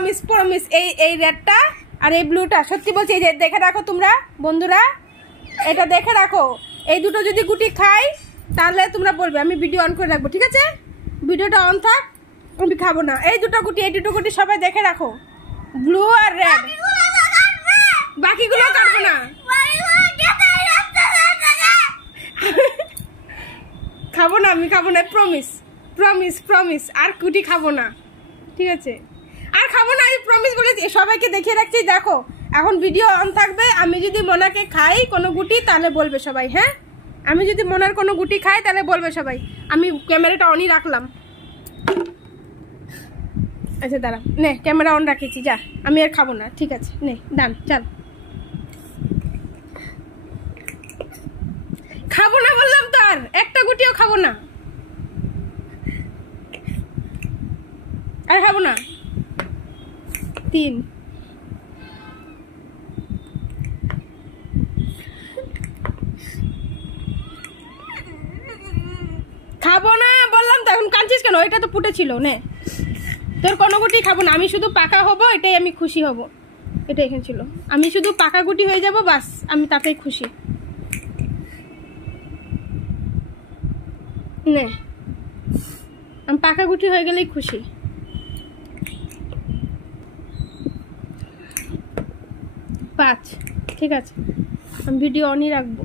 Promise promise এই রেডটা আর এই ব্লুটা সত্যি বলছি, এই যে দেখে রাখো তোমরা বন্ধুরা, এটা দেখে রাখো। এই দুটো যদি গুটি খাই তাহলে তোমরা বলবে, আমি ভিডিও অন করে রাখবো, ঠিক আছে? ভিডিওটা অন থাক, আমি খাবো না। এই দুটো গুটি সবাই দেখে রাখো, ব্লু আর রেড। বাকিগুলো কাটবো না, খাবো না, আমি খাবো না, প্রমিস প্রমিস প্রমিস। আর গুটি খাবো না, ঠিক আছে? আর খাবো না, আমি প্রমিস বলেছি। সবাইকে দেখিয়ে রাখছি, দেখো এখন ভিডিও অন থাকবে। আমি যদি মোনাকে খাই কোনো গুটি তাহলে বলবে সবাই, হ্যাঁ? আমি যদি মোনার কোনো গুটি খাই তাহলে বলবে সবাই। আমি ক্যামেরাটা অনই রাখলাম। আচ্ছা দাঁড়া, নে ক্যামেরা অন রাখেছি, যা, আমি আর খাবো না, ঠিক আছে? নে ডান, চল। খাবো না বললাম তো, আর একটা গুটিও খাবো না, আর খাবো না। 3 খাবো না বললাম তো, এখন কাঁদছিস কেন? ওইটা তো ফুটে ছিল, নে। তোর কোনো গুটি খাবো না, আমি শুধু পাকা হব, এটাই আমি খুশি হব। এটা এখানে ছিল, আমি শুধু পাকা গুটি হয়ে যাব, বাস আমি তাতেই খুশি। নে, আমি পাকা গুটি হয়ে গেলেই খুশি। পাঁচ, ঠিক আছে, আমি ভিডিও অনই রাখবো।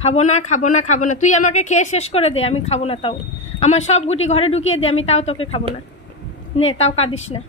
খাবো না খাবো না খাবো না, তুই আমাকে খেয়ে শেষ করে দে, আমি খাবো না। তাও আমার সব গুটি ঘরে ঢুকিয়ে দে, আমি তাও তোকে খাবো না। নে, তাও কাঁদিস না।